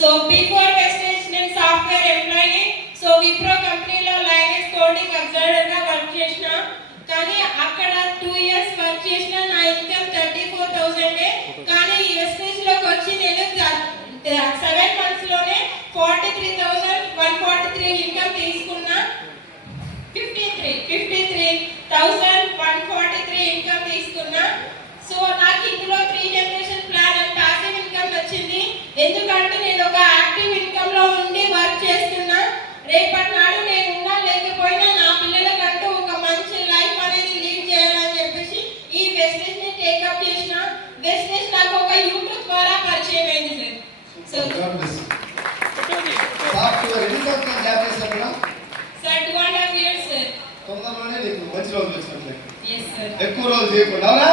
So before Vestige నేను software employee. So Wipro కంపెనీలో lioness coding observer గా వర్క్ చేసిన. కానీ అక్కడ 2 ఇయర్స్ వర్క్ చేసిన నా ఇన్కమ్ 34,000. కానీ ఈ వెస్టేజ్ లోకి వచ్చి నేను 7 మంత్స్ లోనే 43,143 ఇన్కమ్ తీసుకున్నా. 53,143 ఇన్కమ్ తీసుకున్నా. సో నాకు ఇందులో 3 generation plan and passive income వచ్చింది. ఎందుకంటే నేను ఒక యాక్టివ్ ఇన్కమ్ లో ఉండి వర్క్ చేస్తున్నా. రేపటి నాడు నేను ఉన్నా లేకపోయినా నా పిల్లలకంటూ ఒక మంచి లైఫ్ అనేది లీడ్ చేయాలని చెప్పేసి ఈ వెస్టేజ్ ని టేకప్ చేసిన. వెస్టేజ్ నాకు ఒక యూట్యూబ్ ద్వారా పరిచయం అయింది సార్. సాఫ్ట్వేర్ ఎన్ని సంవత్సరాలు జాబ్ చేశారు సార్? 2.5 years sir. తొందరలోనే నీకు మంచి రోజులు వచ్చినట్లే. yes sir. ఎక్కువ రోజులు చేయకుండా అవునా?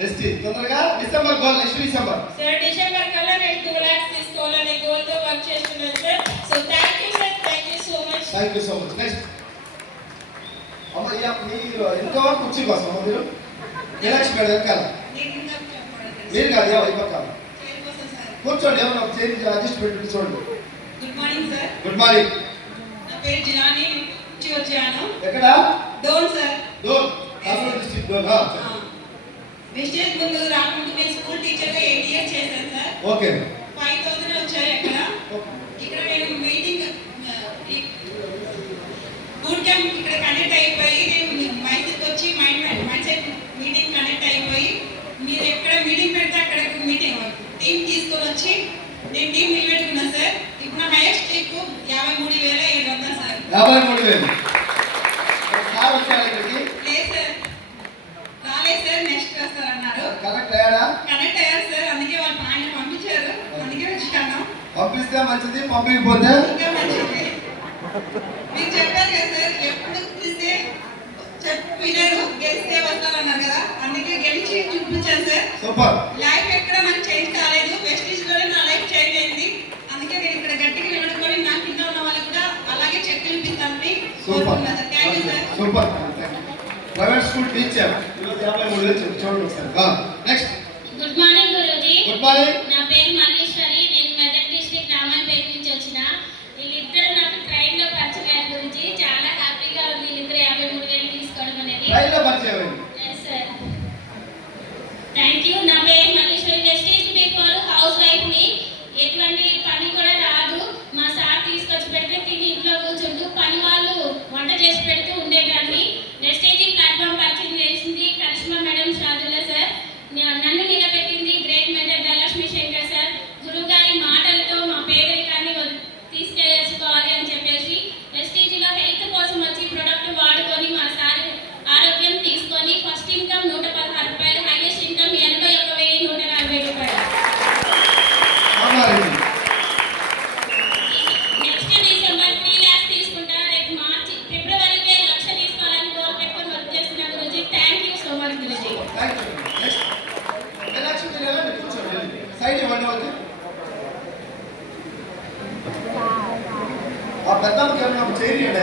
నెక్స్ట్ తొందరగా December goal. Next December sir December కల్లా నేను 2 lakhs తీసుకోవాలనే గోల్ తో వర్క్ చేస్తున్నాను sir. So thank you sir. Thank you so much. Thank you so much. Next అమ్మ మీరు ఎంతో కుర్చీ కోసం మీరు ఎలక్షన్ మేడం వెనకాల మీరు కాదు అయిపోతాం కూర్చోండి. ఏమన్నా ఒక చేంజ్ అడ్జస్ట్ పెట్టి చూడండి. Good morning sir. Good morning. నా పేరు జిలాని నుంచి వచ్చాను. ఎక్కడ? Dhone sir. Dhone Kurnool district Dhone. Vestige ముందు రాకుండా నేను స్కూల్ టీచర్ గా 8 years చేశాను సార్. ఓకే. 5,000 వచ్చాయి అక్కడ. ఇక్కడ నేను మీటింగ్ బూట్ క్యాంప్ ఇక్కడ కనెక్ట్ అయిపోయి నేను మైసూర్కి వచ్చి మైండ్ సెట్ మీటింగ్ కనెక్ట్ అయిపోయి మీరు ఎక్కడ మీటింగ్ పెడితే అక్కడ మీటింగ్ టీం తీసుకొని వచ్చి నేను టీం నిలబెట్టుకున్నా సార్. ఇప్పుడు నా హైయెస్ట్ స్టేక్ 53,700 సార్. 53,000 సార్ వచ్చారు ఇక్కడికి? లేదు సార్, రాలేదు సార్. నెక్స్ట్ వస్తారన్నారు. కనెక్ట్ అయ్యాడా? కనెక్ట్ అయ్యారు సార్. అందుకే వాళ్ళు పాయింట్ పంపించారు. అందుకే వచ్చాను. పంపిస్తే మంచిది, పంపించకపోతే ఇంకా మంచిది. మీరు చెప్పారు కదా సార్, ఎప్పుడు పిలిస్తే వినరు, గెలిస్తే వస్తారన్నారు కదా. అందుకే గెలిచి చూపించాను సార్. సూపర్. లైఫ్ ఎక్కడ నాకు చేంజ్ కాలేదు. వెస్టీజ్ లోనే నా లైఫ్ చేంజ్ అయింది. అందుకే నేను ఇక్కడ గట్టిగా నిలబడుకొని నా కింద ఉన్న వాళ్ళకి కూడా అలాగే చెక్ ఇప్పిస్తానని కోరుకుంటున్నాను sir. Thank you sir. Super. Private school teacher 53,000 చూడండి ఒకసారి. Next. Good morning Guruji. Good morning. నా పేరు మల్లీశ్వరి. నేను మెదక్ డిస్ట్రిక్ట్ రామన్పేట నుంచి వచ్చిన. వీళ్ళిద్దరు నాకు ట్రైన్ లో పరిచయం గురించి చాలా హ్యాపీగా ఉంది. వీళ్ళిద్దరు 53,000 తీసుకోవడం అనేది ట్రైన్ లో పరిచయం. yes sir. Thank you. నా పేరు Malleswari. Vestige people housewife ని. ఎటువంటి పని కూడా రాదు. మా సార్ తీసుకొచ్చి పెడితే తిని ఇంట్లో కూర్చుంటూ పని వాళ్ళు వంట చేసి పెడుతూ ఉండేదాన్ని. వెస్టేజ్ ప్లాట్ఫామ్ పరిచయం చేసింది కరిష్మా మేడం షాదుల్లా సార్. నన్ను నిలబెట్టింది great major Dhanalakshmi Shankar sir. గురువు గారి మాటలతో మా పేదరికాన్ని తీసుకెళ్ళేసుకోవాలి అని చెప్పేసి వెస్టీజ్లో హెల్త్ కోసం వచ్చి ప్రొడక్ట్ వాడుకొని మా సార్ ఆరోగ్యం తీసుకొని ఫస్ట్ ఇన్కమ్ 116 రూపాయలు, హైయెస్ట్ ఇన్కమ్ 81,140 రూపాయలు. నెక్స్ట్ డిసెంబర్ 3 lakhs తీసుకుంటా. రేపు మార్చి ఫిబ్రవరికి 1,00,000 తీసుకోవాలని గోల్ పెట్టుకొని వర్క్ చేస్తున్నా Guruji. Thank you so much Guruji. Side ఇవ్వండి వాళ్ళకి. ఆ పెద్దమ్మకి ఏమైనా చేయండి.